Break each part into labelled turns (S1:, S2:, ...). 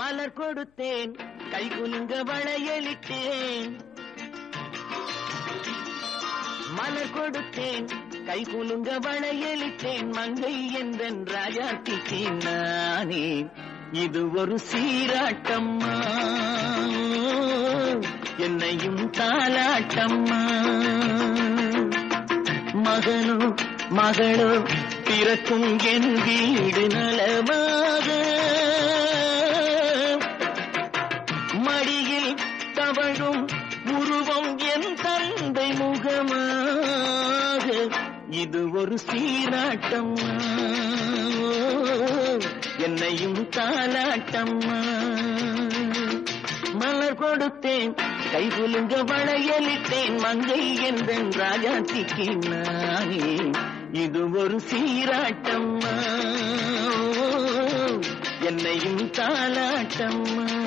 S1: மலர் கொடுத்தேன். கை குலுங்க வளையலிட்டேன். மலர் கொடுத்தேன். கை குலுங்க வளையலிட்டேன். மங்கை என்றன் ராஜாத்திக்கு நானே இது ஒரு சீராட்டம்மா. என்னையும் தாலாட்டம்மா மகனோ மகளோ பிறக்கும் என் வீடு நலமாக தவழும் உருவம் என் தந்தை முகமாக. இது ஒரு சீராட்டம் என்னையும் தாலாட்டம் மலர் கொடுத்தேன் கை குலுங்க வளையலிட்டேன் மங்கை என்றன் ராஜாத்திக்கு நானே. இது ஒரு சீராட்டம்மா. என்னையும் தாலாட்டம்மா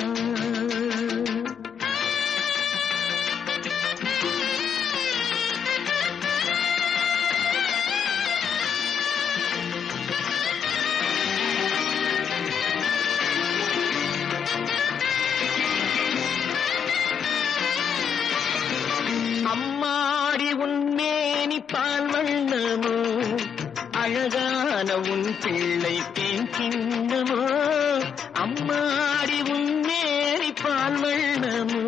S1: பிள்ளை தேன் கிண்ணமோ அம்மாடி உன்னேறி பால் வண்ணமோ?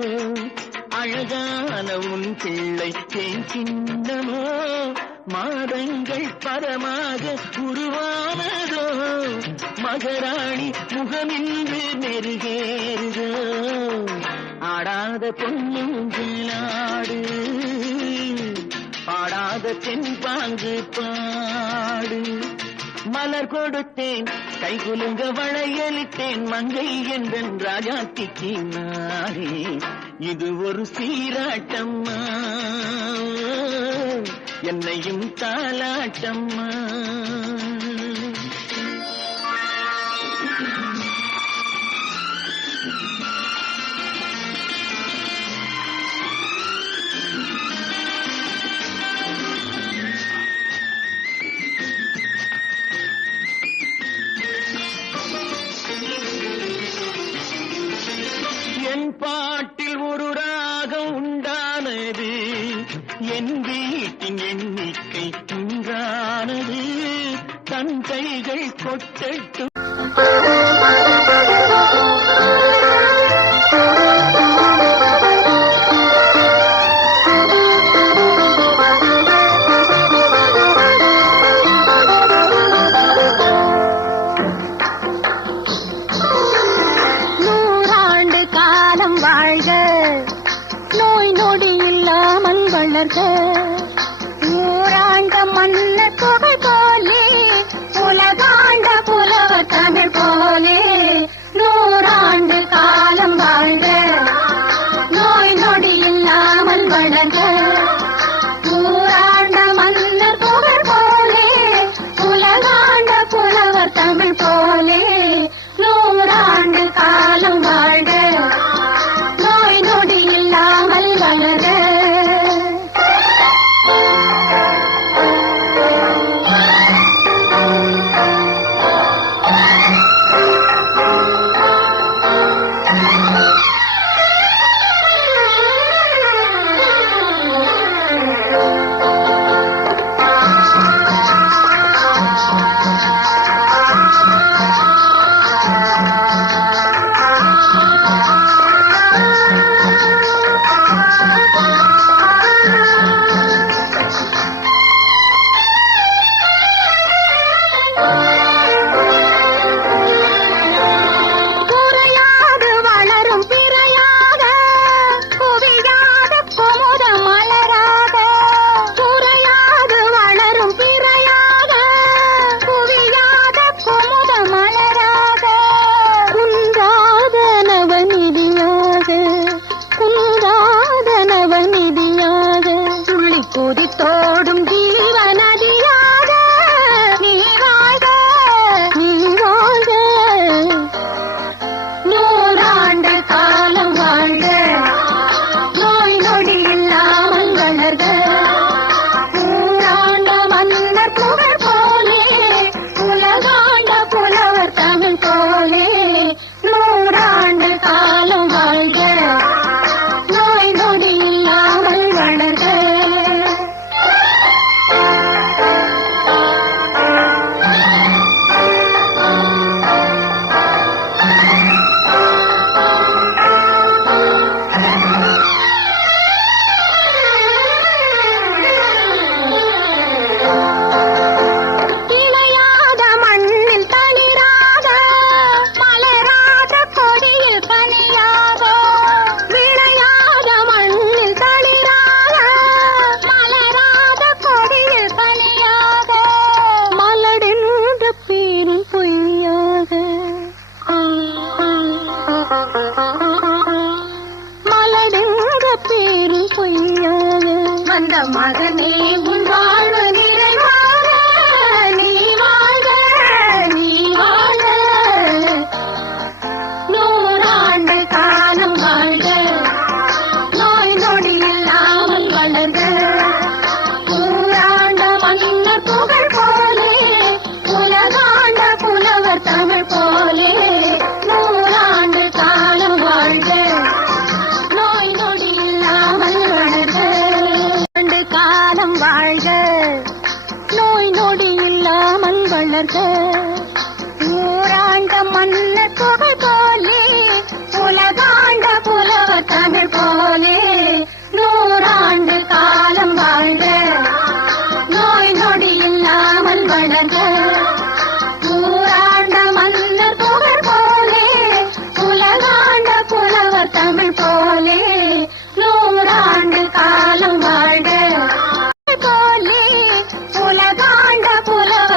S1: அழகான உன் பிள்ளை தேன் கிண்ணமோ மாதங்கள் பரமாக உருவானதோ? மகராணி முகமின்று நெருகேறுதோ ஆடாத பொன்னுங்களாடு பாடாத தென்பாங்கு பாடு. மலர் கொடுத்தேன் கை குலுங்க வளையலிட்டேன் மங்கை என்றன் ராஜாத்திக்கு நாரே இது ஒரு சீராட்டம்மா. என்னையும் தாலாட்டம்மா என் வீட்டின் எண்ணிக்கை உண்டானது தன் கைகள் கொட்டட்டும்.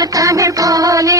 S2: காதல் போலே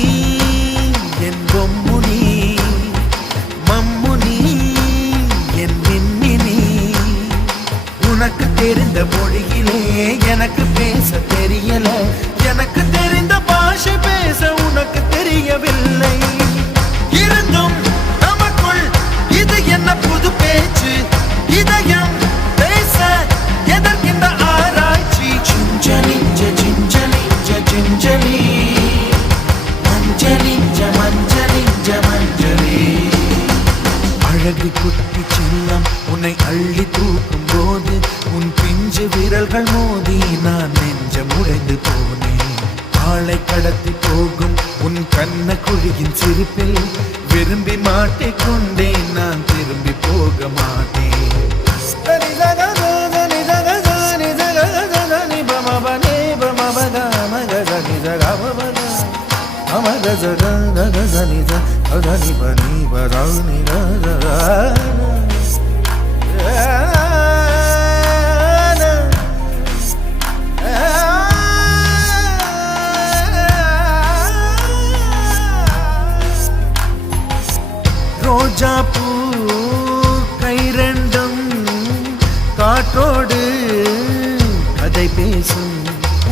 S3: கடத்தி போகும் உன் கண்ண குழியின் சிரிப்பில் விரும்பி மாட்டிக்கொண்டேன் நான் திரும்பி போக மாட்டேன். அமதனித அதனிபனி வரணி ரோஜா பூ கைரண்டும் காற்றோடு கதை பேசும்.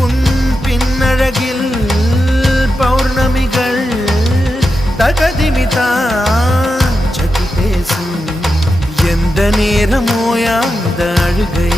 S3: உன் பின்னழகில் பௌர்ணமிகள் தகதிமிதா சதி பேசும். எந்த நேரமோ அழுகை